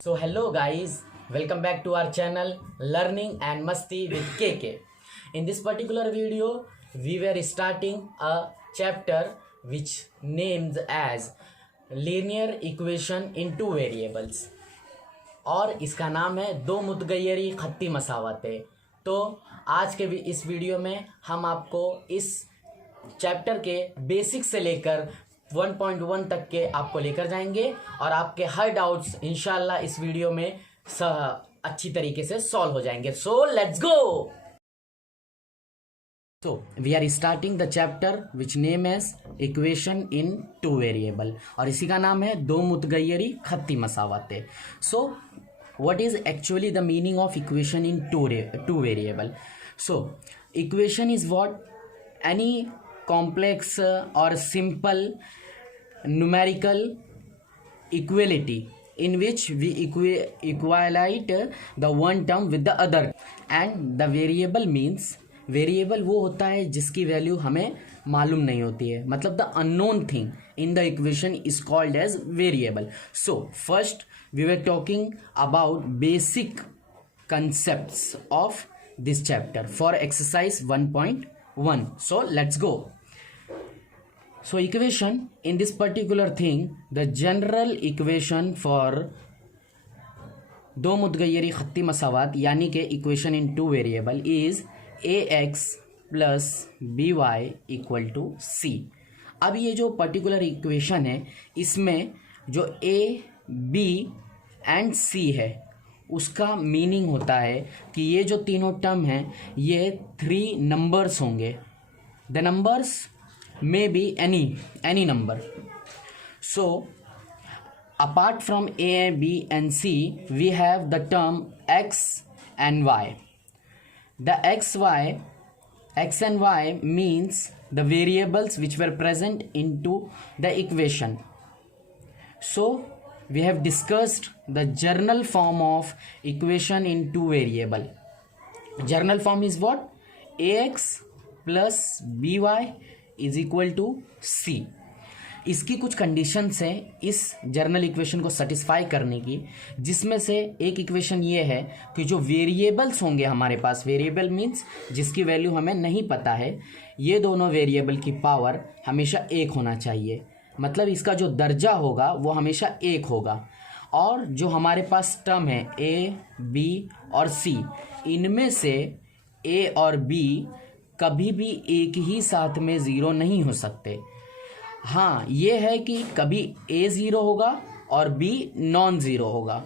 So hello guys, welcome back to our channel Learning and Masti with KK. In this particular video, we were starting a chapter which names as linear equation in two variables और इसका नाम है दो मुतगय्यरी खत्ती मसावतें। तो आज के इस वीडियो में हम आपको इस चैप्टर के बेसिक से लेकर 1.1 तक के आपको लेकर जाएंगे और आपके हर डाउट्स इंशाल्लाह इस वीडियो में अच्छी तरीके से सॉल्व हो जाएंगे। सो let's go. So we are starting the chapter which name as equation in two variable और इसी का नाम है दो मुतगय्यरी खत्ती मसावतें। So what is actually the meaning of equation in two variable? So equation is what any complex or simple numerical equality in which we equalite the one term with the other and the variable means variable वो होता है जिसकी value हमें मालूम नहीं होती है, मतलब the unknown thing in the equation is called as variable. So first we were talking about basic concepts of this chapter for exercise 1.1. So let's go. So equation in this particular thing, the general equation for दो मुतगय्यरी खत्ती मसावत यानी कि equation in two variable is ax plus b y equal to c. अब ये जो particular equation है इसमें जो a, b एंड c है उसका मीनिंग होता है कि ये जो तीनों टर्म हैं ये 3 नंबर्स होंगे। The numbers may be any number. So apart from a, b and c we have the term x and y. The x and y means the variables which were present into the equation. So we have discussed the general form of equation in two variable. General form is what? ax plus by is equal to c. इसकी कुछ conditions हैं इस general equation को satisfy करने की, जिसमें से एक इक्वेशन ये है कि जो वेरिएबल्स होंगे हमारे पास, वेरिएबल मीन्स जिसकी वैल्यू हमें नहीं पता है, ये दोनों वेरिएबल की पावर हमेशा 1 होना चाहिए, मतलब इसका जो दर्जा होगा वो हमेशा 1 होगा। और जो हमारे पास टर्म है a, b और c, इनमें से a और b कभी भी एक ही साथ में 0 नहीं हो सकते। हाँ, ये है कि कभी a 0 होगा और b नॉन ज़ीरो होगा,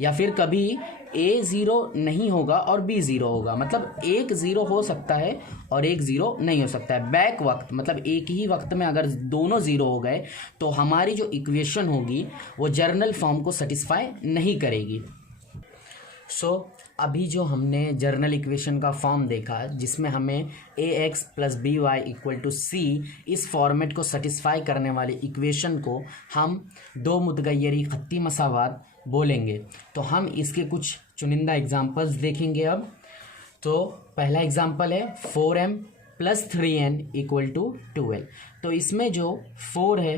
या फिर कभी a 0 नहीं होगा और b 0 होगा, मतलब एक 0 हो सकता है और एक 0 नहीं हो सकता है। बैक वक्त मतलब एक ही वक्त में अगर दोनों 0 हो गए तो हमारी जो इक्वेशन होगी वो जर्नल फॉर्म को सेटिस्फाई नहीं करेगी। सो अभी जो हमने जर्नल इक्वेशन का फॉर्म देखा जिसमें हमें ax plus b y equal to c, इस फॉर्मेट को सेटिस्फाई करने वाले इक्वेशन को हम दो मुतगय्यरी खत्ती मसावत बोलेंगे। तो हम इसके कुछ चुनिंदा एग्जांपल्स देखेंगे अब। तो पहला एग्जांपल है 4m plus 3n equal to 12। तो इसमें जो 4 है,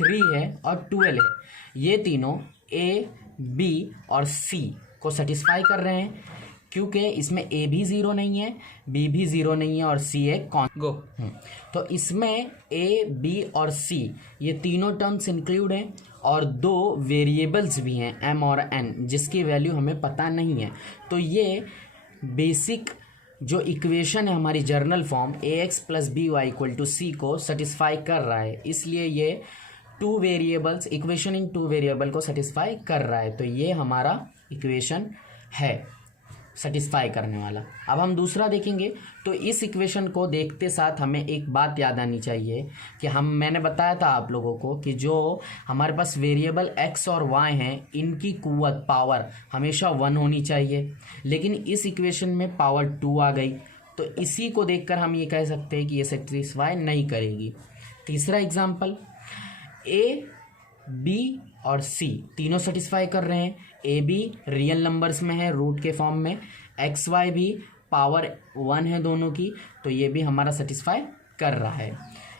3 है और 12 है, ये तीनों a, b और c को सेटिस्फाई कर रहे हैं, क्योंकि इसमें a भी 0 नहीं है, b भी 0 नहीं है और c एक गो। तो इसमें a, b और c ये तीनों टर्म्स इंक्लूड हैं और दो वेरिएबल्स भी हैं m और n जिसकी वैल्यू हमें पता नहीं है। तो ये बेसिक जो इक्वेशन है हमारी general form ax plus b y equal to c को सेटिस्फाई कर रहा है, इसलिए ये two variables equation in two variable को सेटिस्फाई कर रहा है। तो ये हमारा इक्वेशन है सेटिस्फाई करने वाला। अब हम दूसरा देखेंगे। तो इस इक्वेशन को देखते साथ हमें एक बात याद आनी चाहिए कि मैंने बताया था आप लोगों को कि जो हमारे पास वेरिएबल x और y हैं इनकी कुव्वत पावर हमेशा 1 होनी चाहिए, लेकिन इस इक्वेशन में पावर 2 आ गई, तो इसी को देखकर हम ये कह सकते हैं कि ये सेटिस्फाई नहीं करेगी। तीसरा एग्जाम्पल, a, b और c तीनों सेटिस्फाई कर रहे हैं। ए बी रियल नंबर्स में है रूट के फॉर्म में, एक्स वाई भी पावर 1 है दोनों की, तो ये भी हमारा सेटिस्फाई कर रहा है।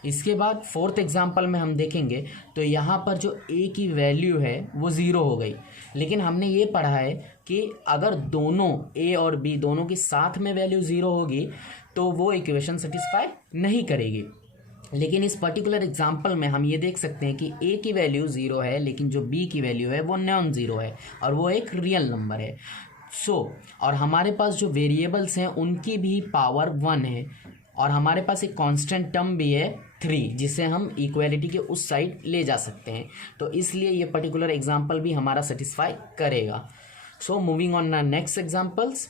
इसके बाद फोर्थ एग्जांपल में हम देखेंगे तो यहाँ पर जो a की वैल्यू है वो 0 हो गई, लेकिन हमने ये पढ़ा है कि अगर दोनों a और b दोनों की साथ में वैल्यू 0 होगी तो वो इक्वेशन सेटिस्फाई नहीं करेगी। लेकिन इस पर्टिकुलर एग्जांपल में हम ये देख सकते हैं कि a की वैल्यू 0 है, लेकिन जो b की वैल्यू है वो नॉन ज़ीरो है और वो एक रियल नंबर है। और हमारे पास जो वेरिएबल्स हैं उनकी भी पावर 1 है और हमारे पास एक कांस्टेंट टर्म भी है 3, जिसे हम इक्वालिटी के उस साइड ले जा सकते हैं। तो इसलिए ये पर्टिकुलर एग्जांपल भी हमारा सेटिस्फाई करेगा। So moving on next examples,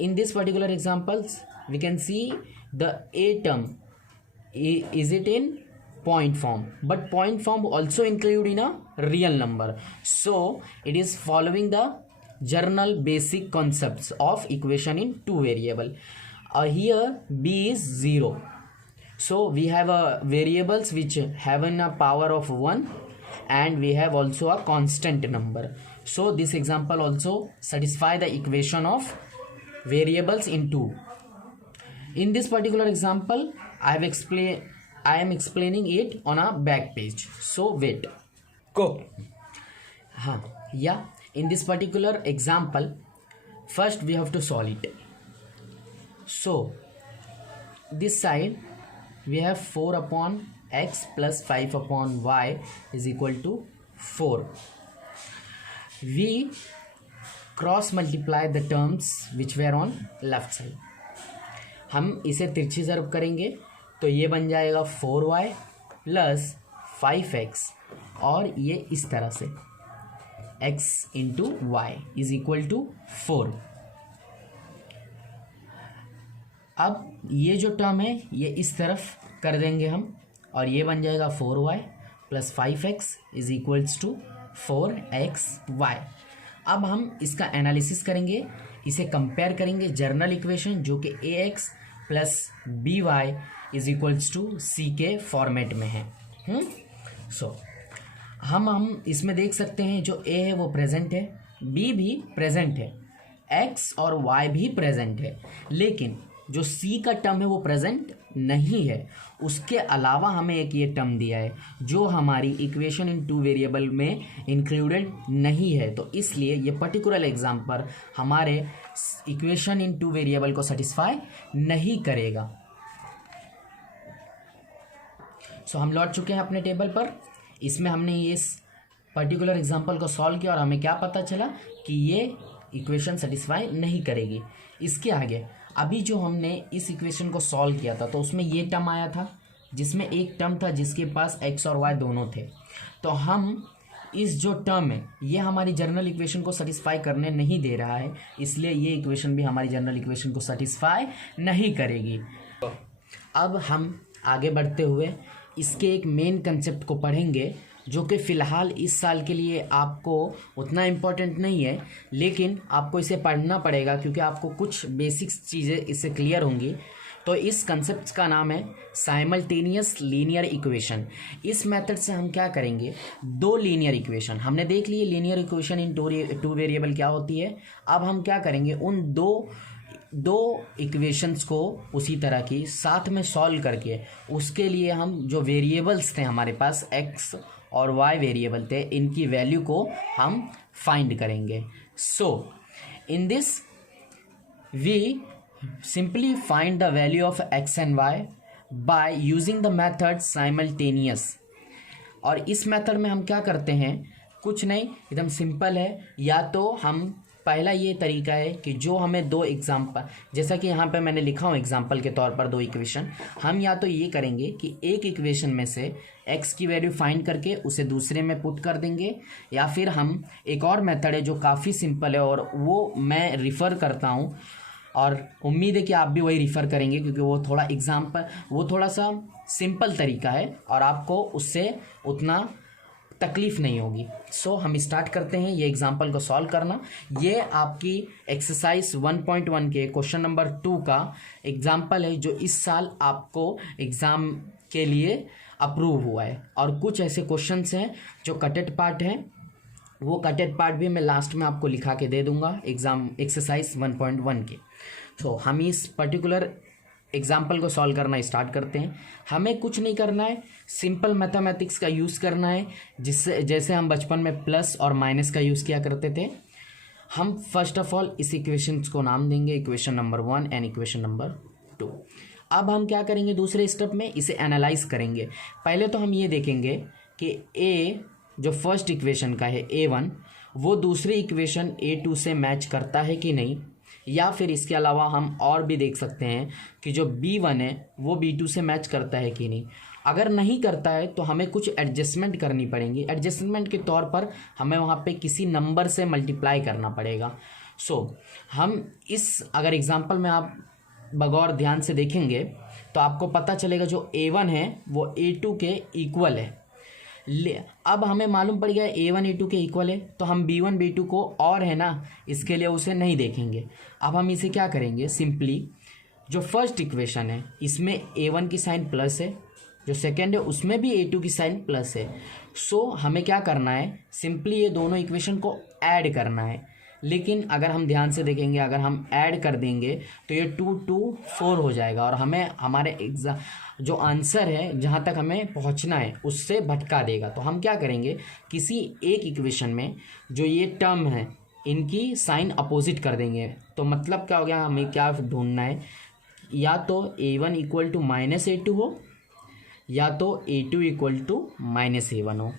in this particular examples we can see the a term is it in point form, but point form also include in a real number, so it is following the general basic concepts of equation in two variable. Here b is 0, so we have a variables which have a power of 1 and we have also a constant number. So this example also satisfy the equation of variables in 2. In this particular example I am explaining it on a back page, so wait, go. In this particular example first we have to solve it. So this side we have 4 upon x plus 5 upon y is equal to 4. We cross multiply the terms which were on left side. हम इसे तिरछी ज़रब करेंगे तो ये बन जाएगा 4y plus 5x और ये इस तरह से x into y is equal to 4। अब ये जो टर्म है ये इस तरफ कर देंगे हम और ये बन जाएगा 4y plus 5x is equals to 4xy। अब हम इसका एनालिसिस करेंगे, इसे कंपेयर करेंगे जर्नल इक्वेशन जो कि ax plus b y is equals to c के फॉर्मेट में है। हम इसमें देख सकते हैं जो a है वो प्रेजेंट है, b भी प्रेजेंट है, x और y भी प्रेजेंट है, लेकिन जो c का टर्म है वो प्रेजेंट नहीं है। उसके अलावा हमें एक ये टर्म दिया है जो हमारी इक्वेशन इन टू वेरिएबल में इंक्लूडेड नहीं है, तो इसलिए ये पर्टिकुलर एग्जांपल हमारे इक्वेशन इन टू वेरिएबल को सेटिस्फाई नहीं करेगा। हम लौट चुके हैं अपने टेबल पर। इसमें हमने ये इस पर्टिकुलर एग्जांपल को सॉल्व किया और हमें क्या पता चला कि ये इक्वेशन सेटिस्फाई नहीं करेगी। इसके आगे अभी जो हमने इस इक्वेशन को सॉल्व किया था तो उसमें ये टर्म आया था जिसमें एक टर्म था जिसके पास x और y दोनों थे, तो हम इस जो टर्म है ये हमारी जनरल इक्वेशन को सेटिस्फाई करने नहीं दे रहा है, इसलिए ये इक्वेशन भी हमारी जनरल इक्वेशन को सेटिस्फाई नहीं करेगी। अब हम आगे बढ़ते हुए इसके एक मेन कंसेप्ट को पढ़ेंगे जो कि फ़िलहाल इस साल के लिए आपको उतना इम्पोर्टेंट नहीं है, लेकिन आपको इसे पढ़ना पड़ेगा क्योंकि आपको कुछ बेसिक्स चीज़ें इससे क्लियर होंगी। तो इस कंसेप्ट का नाम है साइमल्टेनियस लीनियर इक्वेशन। इस मेथड से हम क्या करेंगे, दो लीनियर इक्वेशन हमने देख लिए, linear equation in two variable क्या होती है। अब हम क्या करेंगे, उन दो इक्वेशंस को उसी तरह की साथ में सॉल्व करके उसके लिए हम जो वेरिएबल्स थे हमारे पास x और y वेरिएबल थे, इनकी वैल्यू को हम फाइंड करेंगे। So in this we simply find the value of x and y by using the method simultaneous. और इस मेथड में हम क्या करते हैं, कुछ नहीं, एकदम सिंपल है। या तो हम पहला ये तरीका है कि जो हमें दो एग्जाम्पल, जैसा कि यहाँ पे मैंने लिखा हूँ एग्जाम्पल के तौर पर दो इक्वेशन, हम या तो ये करेंगे कि एक इक्वेशन में से x की वैल्यू फाइंड करके उसे दूसरे में पुट कर देंगे, या फिर हम एक और मेथड है जो काफ़ी सिंपल है और वो मैं रिफ़र करता हूँ और उम्मीद है कि आप भी वही रिफ़र करेंगे क्योंकि वो थोड़ा सा सिंपल तरीका है और आपको उससे उतना तकलीफ़ नहीं होगी। हम स्टार्ट करते हैं ये एग्जाम्पल को सॉल्व करना। ये आपकी एक्सरसाइज 1.1 के क्वेश्चन नंबर 2 का एग्जाम्पल है जो इस साल आपको एग्ज़ाम के लिए अप्रूव हुआ है। और कुछ ऐसे क्वेश्चंस हैं जो कटेड पार्ट हैं, वो कटेड पार्ट भी मैं लास्ट में आपको लिखा के दे दूंगा एग्ज़ाम एक्सरसाइज 1.1 के। हम इस पर्टिकुलर एग्जाम्पल को सॉल्व करना स्टार्ट करते हैं। हमें कुछ नहीं करना है, सिंपल मैथमेटिक्स का यूज़ करना है, जिससे जैसे हम बचपन में प्लस और माइनस का यूज़ किया करते थे। हम फर्स्ट ऑफ ऑल इस इक्वेशन को नाम देंगे equation number 1 and equation number 2। अब हम क्या करेंगे, दूसरे स्टेप में इसे एनालाइज करेंगे। पहले तो हम ये देखेंगे कि ए जो फर्स्ट इक्वेशन का है A1 वो दूसरी इक्वेशन A2 से मैच करता है कि नहीं, या फिर इसके अलावा हम और भी देख सकते हैं कि जो B1 है वो B2 से मैच करता है कि नहीं। अगर नहीं करता है तो हमें कुछ एडजस्टमेंट करनी पड़ेंगी। एडजस्टमेंट के तौर पर हमें वहाँ पे किसी नंबर से मल्टीप्लाई करना पड़ेगा। हम इस अगर एग्जांपल में आप बगौर ध्यान से देखेंगे तो आपको पता चलेगा जो A1 है वो A2 के इक्वल है। अब हमें मालूम पड़ गया A1 A2 के इक्वल है, तो हम B1 B2 को और है ना, इसके लिए उसे नहीं देखेंगे। अब हम इसे क्या करेंगे, सिंपली जो फर्स्ट इक्वेशन है इसमें A1 की साइन प्लस है, जो सेकेंड है उसमें भी A2 की साइन प्लस है। हमें क्या करना है, सिंपली ये दोनों इक्वेशन को ऐड करना है। लेकिन अगर हम ध्यान से देखेंगे, अगर हम ऐड कर देंगे तो ये 2 2 4 हो जाएगा और हमें हमारे जो आंसर है जहाँ तक हमें पहुँचना है उससे भटका देगा। तो हम क्या करेंगे, किसी एक इक्वेशन में जो ये टर्म है इनकी साइन अपोजिट कर देंगे। तो मतलब क्या हो गया, हमें क्या ढूंढना है, या तो A1 equal to minus A2 हो या तो A2 equal to minus A1 हो।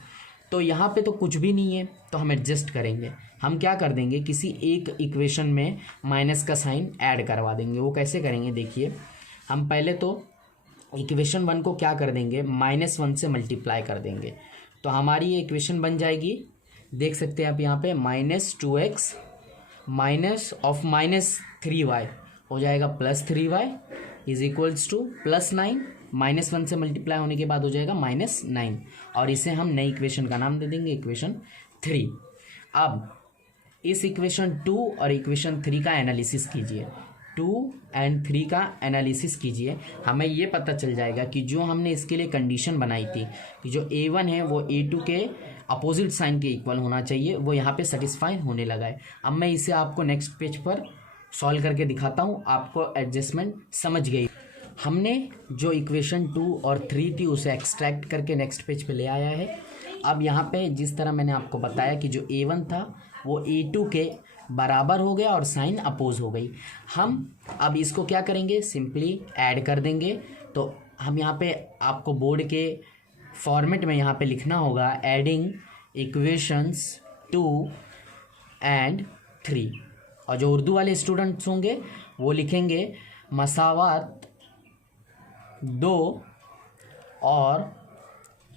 तो यहाँ पे तो कुछ भी नहीं है, तो हम एडजस्ट करेंगे। हम क्या कर देंगे, किसी एक इक्वेशन में माइनस का साइन ऐड करवा देंगे। वो कैसे करेंगे, देखिए हम पहले तो इक्वेशन 1 को क्या कर देंगे, -1 से मल्टीप्लाई कर देंगे। तो हमारी ये इक्वेशन बन जाएगी, देख सकते हैं आप यहाँ पे -2x माइनस ऑफ -3y हो जाएगा +3y इज इक्वल्स टू +9। -1 से मल्टीप्लाई होने के बाद हो जाएगा -9 और इसे हम नई इक्वेशन का नाम दे देंगे इक्वेशन 3। अब इस इक्वेशन 2 और इक्वेशन 3 का एनालिसिस कीजिए, 2 एंड 3 का एनालिसिस कीजिए। हमें ये पता चल जाएगा कि जो हमने इसके लिए कंडीशन बनाई थी कि जो A1 है वो A2 के अपोजिट साइन के इक्वल होना चाहिए, वो यहाँ पे सेटिस्फाई होने लगा है। अब मैं इसे आपको नेक्स्ट पेज पर सॉल्व करके दिखाता हूँ, आपको एडजस्टमेंट समझ गई। हमने जो इक्वेशन 2 और 3 थी उसे एक्सट्रैक्ट करके नेक्स्ट पेज पे ले आया है। अब यहाँ पे जिस तरह मैंने आपको बताया कि जो A1 था वो A2 के बराबर हो गया और साइन अपोज हो गई। हम अब इसको क्या करेंगे, सिंपली ऐड कर देंगे। तो हम यहाँ पे आपको बोर्ड के फॉर्मेट में यहाँ पे लिखना होगा एडिंग इक्वेशंस 2 एंड 3, और जो उर्दू वाले स्टूडेंट्स होंगे वो लिखेंगे मसावात 2 और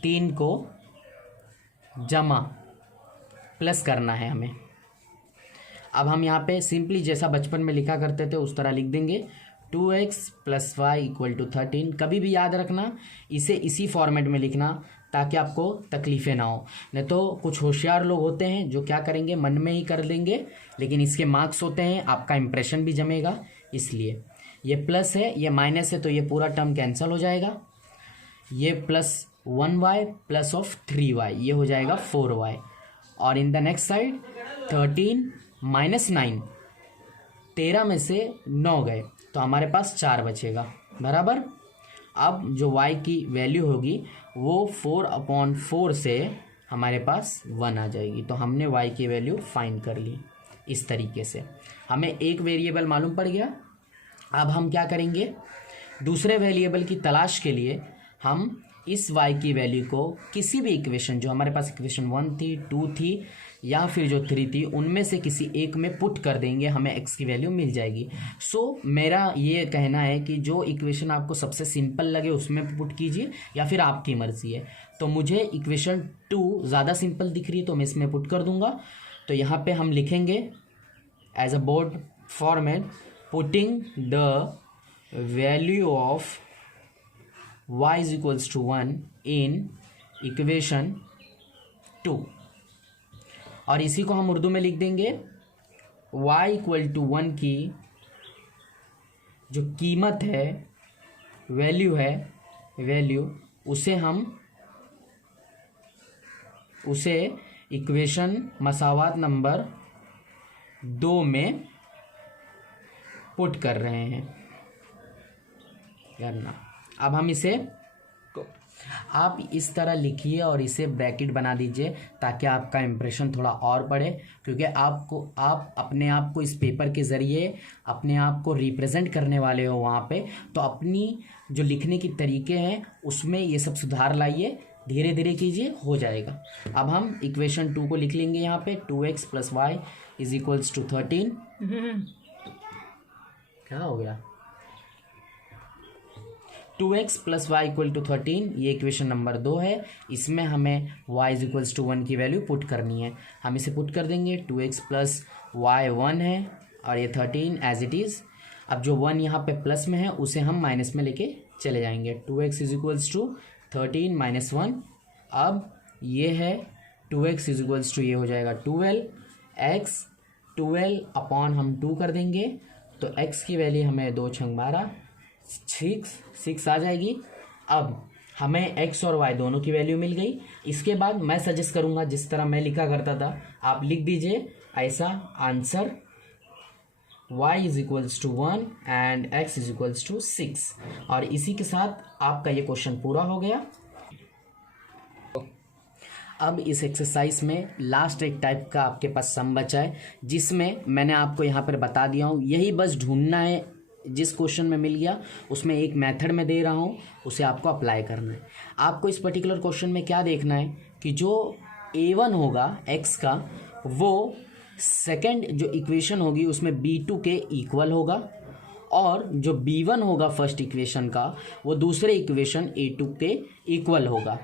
3 को जमा प्लस करना है हमें। अब हम यहाँ पे सिंपली जैसा बचपन में लिखा करते थे उस तरह लिख देंगे 2x + y = 13। कभी भी याद रखना इसे इसी फॉर्मेट में लिखना ताकि आपको तकलीफ़ें ना हो। नहीं तो कुछ होशियार लोग होते हैं जो क्या करेंगे, मन में ही कर लेंगे, लेकिन इसके मार्क्स होते हैं, आपका इंप्रेशन भी जमेगा। इसलिए ये प्लस है, ये माइनस है, तो ये पूरा टर्म कैंसिल हो जाएगा। ये +1y प्लस ऑफ 3y ये हो जाएगा 4y। और इन द नेक्स्ट साइड 13 - 9, 13 में से 9 गए तो हमारे पास 4 बचेगा बराबर। अब जो y की वैल्यू होगी वो 4/4 से हमारे पास 1 आ जाएगी। तो हमने y की वैल्यू फाइंड कर ली। इस तरीके से हमें एक वेरिएबल मालूम पड़ गया। अब हम क्या करेंगे, दूसरे वेरिएबल की तलाश के लिए हम इस y की वैल्यू को किसी भी इक्वेशन, जो हमारे पास इक्वेशन 1 थी 2 थी या फिर जो 3 थी, उनमें से किसी एक में पुट कर देंगे, हमें x की वैल्यू मिल जाएगी। मेरा ये कहना है कि जो इक्वेशन आपको सबसे सिंपल लगे उसमें पुट कीजिए या फिर आपकी मर्जी है। तो मुझे इक्वेशन 2 ज़्यादा सिंपल दिख रही है तो मैं इसमें पुट कर दूंगा। तो यहाँ पे हम लिखेंगे as a board format, putting the value of y = 1 in equation 2, और इसी को हम उर्दू में लिख देंगे y = 1 की जो कीमत है, वैल्यू उसे इक्वेशन मसावात नंबर 2 में पुट कर रहे हैं। करना। अब हम इसे आप इस तरह लिखिए और इसे ब्रैकेट बना दीजिए ताकि आपका इम्प्रेशन थोड़ा और बढ़े, क्योंकि आप अपने आप को इस पेपर के ज़रिए अपने आप को रिप्रेजेंट करने वाले हो वहाँ पे, तो अपनी जो लिखने की तरीके हैं उसमें ये सब सुधार लाइए, धीरे धीरे कीजिए, हो जाएगा। अब हम इक्वेशन 2 को लिख लेंगे यहाँ पे 2x + y = 13। क्या हो गया? 2x + y = 13, ये इक्वेशन नंबर 2 है। इसमें हमें y = 1 की वैल्यू पुट करनी है। हम इसे पुट कर देंगे। 2x + y 1 है और ये 13 एज इट इज़। अब जो 1 यहाँ पे प्लस में है उसे हम माइनस में लेके चले जाएंगे। 2x = 13 - 1। अब ये है 2x = ये हो जाएगा 12x, 12 अपॉन हम 2 कर देंगे तो x की वैल्यू हमें 2 × 12 6 आ जाएगी। अब हमें x और y दोनों की वैल्यू मिल गई। इसके बाद मैं सजेस्ट करूँगा जिस तरह मैं लिखा करता था आप लिख दीजिए ऐसा आंसर y = 1 एंड x = 6, और इसी के साथ आपका ये क्वेश्चन पूरा हो गया। अब इस एक्सरसाइज में लास्ट एक टाइप का आपके पास सम बचा है जिसमें मैंने आपको यहाँ पर बता दिया हूँ, यही बस ढूंढना है। जिस क्वेश्चन में मिल गया उसमें एक मेथड में दे रहा हूँ, उसे आपको अप्लाई करना है। आपको इस पर्टिकुलर क्वेश्चन में क्या देखना है कि जो a1 होगा x का वो सेकंड जो इक्वेशन होगी उसमें b2 के इक्वल होगा, और जो b1 होगा फर्स्ट इक्वेशन का वो दूसरे इक्वेशन a2 के इक्वल होगा।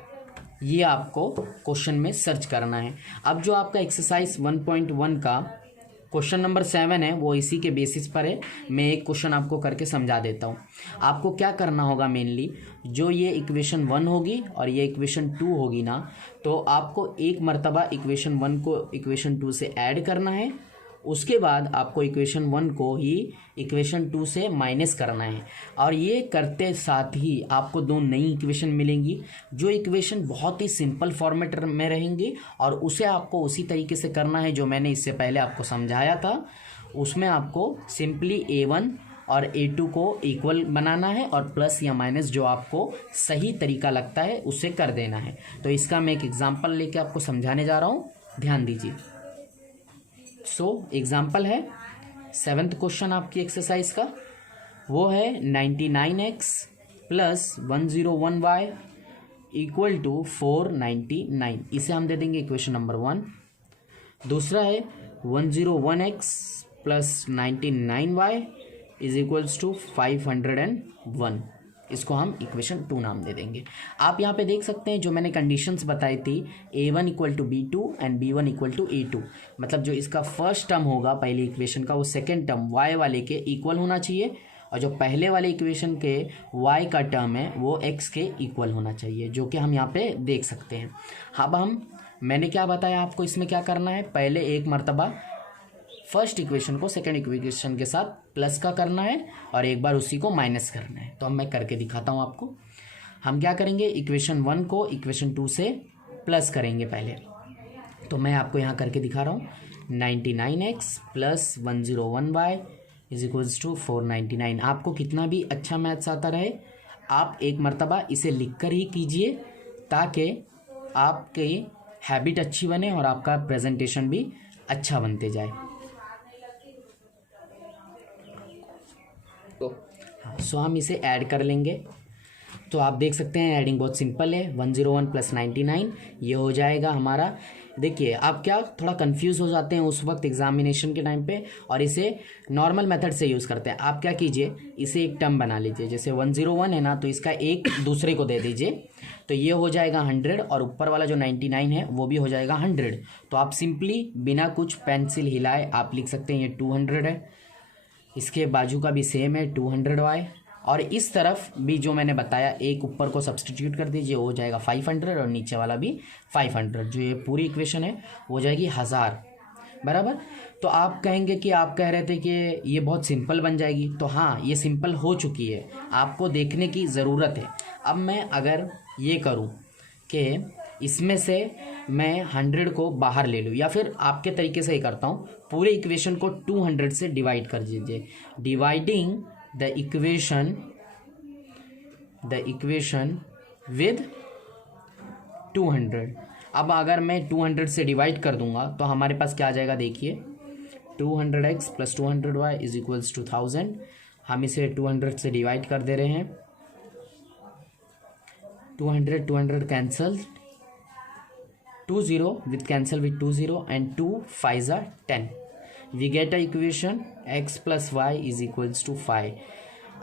ये आपको क्वेश्चन में सर्च करना है। अब जो आपका एक्सरसाइज 1.1 का क्वेश्चन नंबर 7 है वो इसी के बेसिस पर है। मैं एक क्वेश्चन आपको करके समझा देता हूँ। आपको क्या करना होगा, मेनली जो ये इक्वेशन 1 होगी और ये इक्वेशन 2 होगी ना, तो आपको एक मर्तबा इक्वेशन 1 को इक्वेशन 2 से ऐड करना है। उसके बाद आपको इक्वेशन 1 को ही इक्वेशन 2 से माइनस करना है, और ये करते साथ ही आपको 2 नई इक्वेशन मिलेंगी जो इक्वेशन बहुत ही सिंपल फॉर्मेट में रहेंगी, और उसे आपको उसी तरीके से करना है जो मैंने इससे पहले आपको समझाया था। उसमें आपको सिंपली a1 और a2 को इक्वल बनाना है और प्लस या माइनस जो आपको सही तरीका लगता है उससे कर देना है। तो इसका मैं एक एग्जाम्पल लेके आपको समझाने जा रहा हूँ, ध्यान दीजिए। एग्जाम्पल है 7th क्वेश्चन आपकी एक्सरसाइज का, वो है 99x + 101y = 499। इसे हम दे देंगे इक्वेशन नंबर 1। दूसरा है 101x + 99y = 501। इसको हम इक्वेशन 2 नाम दे देंगे। आप यहाँ पे देख सकते हैं जो मैंने कंडीशंस बताई थी, a1 = b2 and b1 = a2, मतलब जो इसका फर्स्ट टर्म होगा पहली इक्वेशन का वो सेकेंड टर्म y वाले के इक्वल होना चाहिए, और जो पहले वाले इक्वेशन के y का टर्म है वो x के इक्वल होना चाहिए, जो कि हम यहाँ पे देख सकते हैं। अब मैंने क्या बताया आपको, इसमें क्या करना है, पहले एक मर्तबा फर्स्ट इक्वेशन को सेकंड इक्वेशन के साथ प्लस का करना है और एक बार उसी को माइनस करना है। तो अब मैं करके दिखाता हूँ आपको। हम क्या करेंगे, इक्वेशन 1 को इक्वेशन 2 से प्लस करेंगे पहले। तो मैं आपको यहाँ करके दिखा रहा हूँ। 99x + 101y = 499। आपको कितना भी अच्छा मैथ्स आता रहे, आप एक मर्तबा इसे लिख कर ही कीजिए ताकि आपकी हैबिट अच्छी बने और आपका प्रेजेंटेशन भी अच्छा बनते जाए। सो हम इसे ऐड कर लेंगे। तो आप देख सकते हैं ऐडिंग बहुत सिंपल है। 101 + 99 ये हो जाएगा हमारा। देखिए आप क्या थोड़ा कंफ्यूज हो जाते हैं उस वक्त एग्जामिनेशन के टाइम पे, और इसे नॉर्मल मेथड से यूज़ करते हैं। आप क्या कीजिए, इसे एक टर्म बना लीजिए। जैसे 101 है ना, तो इसका एक दूसरे को दे दीजिए, तो ये हो जाएगा 100, और ऊपर वाला जो 99 है वो भी हो जाएगा 100। तो आप सिंपली बिना कुछ पेंसिल हिलाए आप लिख सकते हैं ये 200 है। इसके बाजू का भी सेम है 200y, और इस तरफ भी जो मैंने बताया एक ऊपर को सब्सटीट्यूट कर दीजिए, वो हो जाएगा 500, और नीचे वाला भी 500। जो ये पूरी इक्वेशन है वो हो जाएगी 1000, बराबर। तो आप कहेंगे कि आप कह रहे थे कि ये बहुत सिंपल बन जाएगी, तो हाँ ये सिंपल हो चुकी है, आपको देखने की ज़रूरत है। अब मैं अगर ये करूँ कि इसमें से मैं 100 को बाहर ले लूँ, या फिर आपके तरीके से ही करता हूँ, पूरे इक्वेशन को 200 से डिवाइड कर दीजिए। Dividing the equation the equation with 200। अब अगर मैं 200 से डिवाइड कर दूंगा तो हमारे पास क्या आ जाएगा, देखिए 200x plus 200y is equals to 1000। हम इसे 200 से डिवाइड कर दे रहे हैं। 200 cancel, 20 with cancel with 20 and 2 5s are 10. We get a equation x plus y is equals to 5।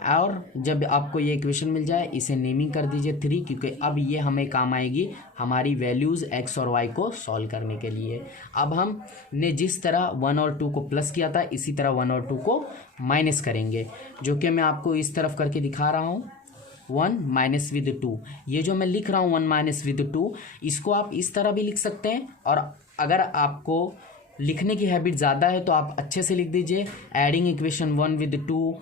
और जब आपको ये इक्वेशन मिल जाए इसे नेमिंग कर दीजिए 3, क्योंकि अब ये हमें काम आएगी हमारी वैल्यूज़ x और y को सॉल्व करने के लिए। अब हम ने जिस तरह 1 और 2 को प्लस किया था इसी तरह 1 और 2 को माइनस करेंगे, जो कि मैं आपको इस तरफ करके दिखा रहा हूँ। 1 माइनस विद 2, ये जो मैं लिख रहा हूँ 1 माइनस विद 2, इसको आप इस तरह भी लिख सकते हैं। और अगर आपको लिखने की हैबिट ज़्यादा है तो आप अच्छे से लिख दीजिए एडिंग इक्वेशन 1 विद 2।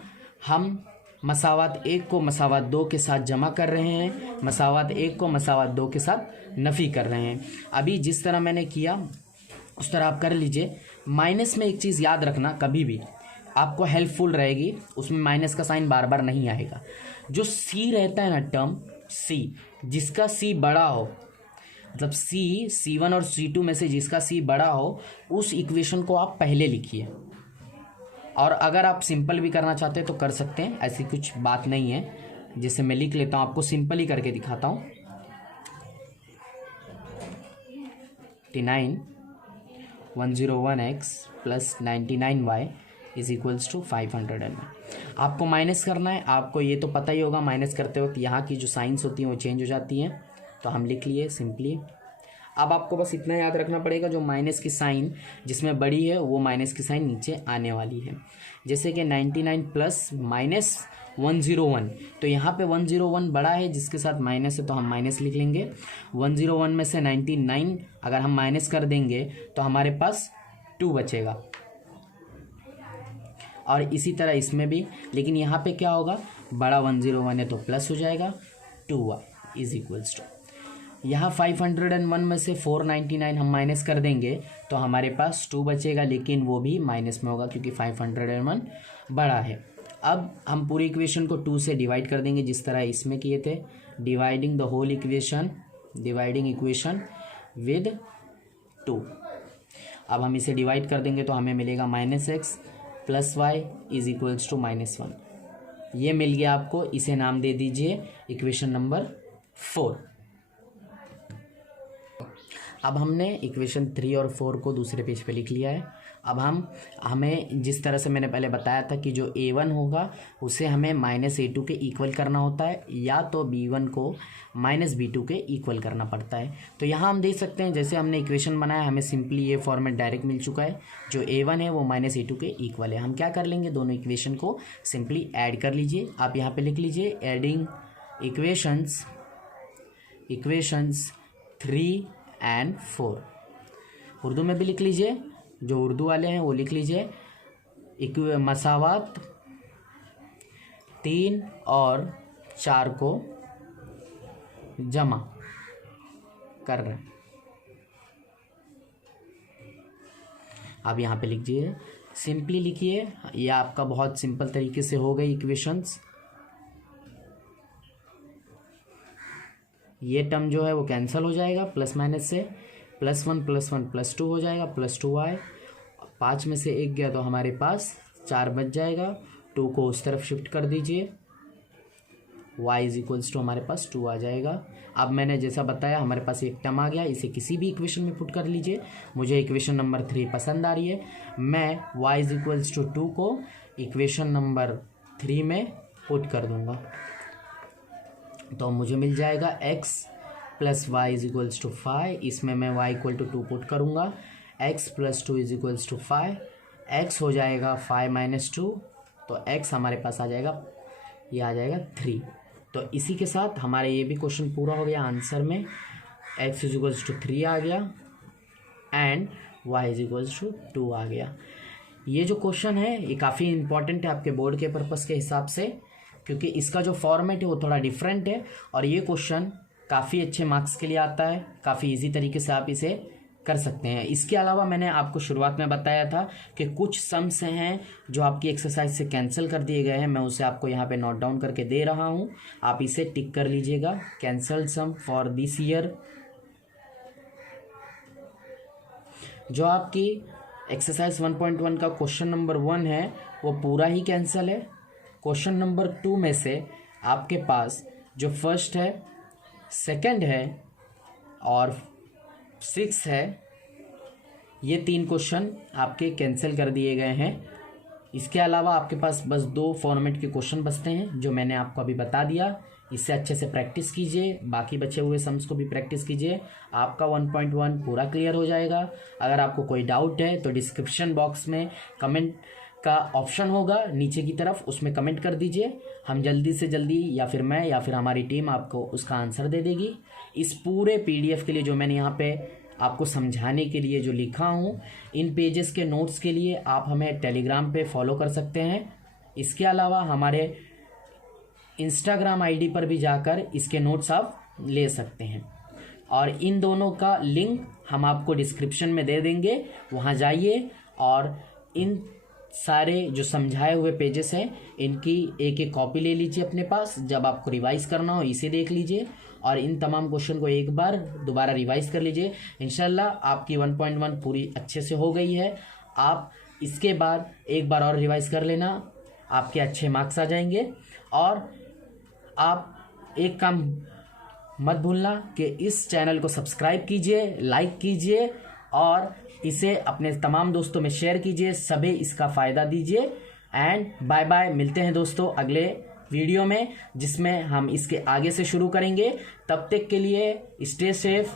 हम मसावात 1 को मसावात 2 के साथ जमा कर रहे हैं, मसावात 1 को मसावात 2 के साथ नफ़ी कर रहे हैं। अभी जिस तरह मैंने किया उस तरह आप कर लीजिए। माइनस में एक चीज़ याद रखना, कभी भी आपको हेल्पफुल रहेगी, उसमें माइनस का साइन बार बार नहीं आएगा। जो सी रहता है ना टर्म सी, जिसका सी बड़ा हो, मतलब C1 और C2 में से जिसका C बड़ा हो, उस इक्वेशन को आप पहले लिखिए। और अगर आप सिंपल भी करना चाहते हैं तो कर सकते हैं, ऐसी कुछ बात नहीं है। जैसे मैं लिख लेता हूँ, आपको सिंपल ही करके दिखाता हूँ। 99 101x plus 99y is equals to 500। आपको माइनस करना है, आपको ये तो पता ही होगा माइनस करते वक्त यहाँ की जो साइंस होती हैं वो चेंज हो जाती हैं, तो हम लिख लिए सिंपली। अब आपको बस इतना याद रखना पड़ेगा, जो माइनस की साइन जिसमें बड़ी है वो माइनस की साइन नीचे आने वाली है। जैसे कि 99 प्लस माइनस 101, तो यहाँ पे 101 बड़ा है जिसके साथ माइनस है तो हम माइनस लिख लेंगे। 101 में से 99 अगर हम माइनस कर देंगे तो हमारे पास 2 बचेगा। और इसी तरह इसमें भी, लेकिन यहाँ पे क्या होगा, बड़ा 101 है तो प्लस हो जाएगा 2y इज इक्वल्स टू, यहाँ 501 में से 499 हम माइनस कर देंगे तो हमारे पास 2 बचेगा, लेकिन वो भी माइनस में होगा क्योंकि 501 बड़ा है। अब हम पूरी इक्वेशन को 2 से डिवाइड कर देंगे जिस तरह इसमें किए थे, dividing the whole equation, dividing equation with 2। अब हम इसे डिवाइड कर देंगे तो हमें मिलेगा -x plus y is equals to -1। ये मिल गया आपको, इसे नाम दे दीजिए इक्वेशन नंबर 4। अब हमने इक्वेशन 3 और 4 को दूसरे पेज पे लिख लिया है। अब हमें जिस तरह से मैंने पहले बताया था कि जो A1 होगा उसे हमें -A2 के इक्वल करना होता है, या तो B1 को -B2 के इक्वल करना पड़ता है। तो यहाँ हम देख सकते हैं जैसे हमने इक्वेशन बनाया, हमें सिंपली ये फॉर्मेट डायरेक्ट मिल चुका है। जो A1 है वो -A2 के इक्वल है। हम क्या कर लेंगे, दोनों इक्वेशन को सिंपली ऐड कर लीजिए। आप यहाँ पर लिख लीजिए एडिंग इक्वेशंस 3 एंड 4। उर्दू में भी लिख लीजिए, जो उर्दू वाले हैं वो लिख लीजिए मसावात 3 और 4 को जमा कर रहे हैं। अब यहाँ पे लिखिए, सिंपली लिखिए, यह आपका बहुत सिंपल तरीके से हो गई इक्वेशंस। ये टर्म जो है वो कैंसिल हो जाएगा प्लस माइनस से, +1 + 1 +2 हो जाएगा, +2y। 5 में से 1 गया तो हमारे पास 4 बच जाएगा। 2 को उस तरफ शिफ्ट कर दीजिए, y इज इक्वल्स टू हमारे पास 2 आ जाएगा। अब मैंने जैसा बताया हमारे पास एक टर्म आ गया, इसे किसी भी इक्वेशन में पुट कर लीजिए। मुझे इक्वेशन नंबर 3 पसंद आ रही है, मैं y इज इक्वल्स टू 2 को इक्वेशन नंबर 3 में पुट कर दूंगा, तो मुझे मिल जाएगा x plus y is equals to 5। इसमें मैं y इक्वल टू 2 पुट करूँगा, x plus 2 is equals to 5। x हो जाएगा 5 - 2, तो x हमारे पास आ जाएगा, ये आ जाएगा 3। तो इसी के साथ हमारा ये भी क्वेश्चन पूरा हो गया। आंसर में x इज इक्वल्स टू 3 आ गया and y is equals to 2 आ गया। ये जो क्वेश्चन है ये काफ़ी इंपॉर्टेंट है आपके बोर्ड के पर्पज़ के हिसाब से, क्योंकि इसका जो फॉर्मेट है वो थोड़ा डिफरेंट है और ये क्वेश्चन काफ़ी अच्छे मार्क्स के लिए आता है। काफ़ी इजी तरीके से आप इसे कर सकते हैं। इसके अलावा मैंने आपको शुरुआत में बताया था कि कुछ सम्स हैं जो आपकी एक्सरसाइज से कैंसिल कर दिए गए हैं, मैं उसे आपको यहाँ पे नोट डाउन करके दे रहा हूँ, आप इसे टिक कर लीजिएगा। Cancel sum for this year. जो आपकी एक्सरसाइज 1.1 का क्वेश्चन नंबर 1 है वो पूरा ही कैंसिल है। क्वेश्चन नंबर 2 में से आपके पास जो फर्स्ट है, सेकंड है और 6 है, ये 3 क्वेश्चन आपके कैंसिल कर दिए गए हैं। इसके अलावा आपके पास बस 2 फॉर्मेट के क्वेश्चन बचते हैं जो मैंने आपको अभी बता दिया। इससे अच्छे से प्रैक्टिस कीजिए, बाकी बचे हुए सम्स को भी प्रैक्टिस कीजिए, आपका 1.1 पूरा क्लियर हो जाएगा। अगर आपको कोई डाउट है तो डिस्क्रिप्शन बॉक्स में कमेंट का ऑप्शन होगा नीचे की तरफ, उसमें कमेंट कर दीजिए। हम जल्दी से जल्दी या फिर मैं या फिर हमारी टीम आपको उसका आंसर दे देगी। इस पूरे PDF के लिए जो मैंने यहाँ पे आपको समझाने के लिए जो लिखा हूँ, इन पेजेस के नोट्स के लिए आप हमें टेलीग्राम पे फॉलो कर सकते हैं। इसके अलावा हमारे इंस्टाग्राम ID पर भी जाकर इसके नोट्स आप ले सकते हैं और इन दोनों का लिंक हम आपको डिस्क्रिप्शन में दे देंगे, वहाँ जाइए और इन सारे जो समझाए हुए पेजेस हैं इनकी एक कॉपी ले लीजिए अपने पास। जब आपको रिवाइज करना हो इसे देख लीजिए और इन तमाम क्वेश्चन को एक बार दोबारा रिवाइज कर लीजिए। इंशाल्लाह आपकी 1.1 पूरी अच्छे से हो गई है। आप इसके बाद एक बार और रिवाइज कर लेना, आपके अच्छे मार्क्स आ जाएंगे। और आप एक काम मत भूलना कि इस चैनल को सब्सक्राइब कीजिए, लाइक कीजिए और इसे अपने तमाम दोस्तों में शेयर कीजिए, सभी इसका फ़ायदा दीजिए। एंड बाय बाय, मिलते हैं दोस्तों अगले वीडियो में जिसमें हम इसके आगे से शुरू करेंगे। तब तक के लिए स्टे सेफ,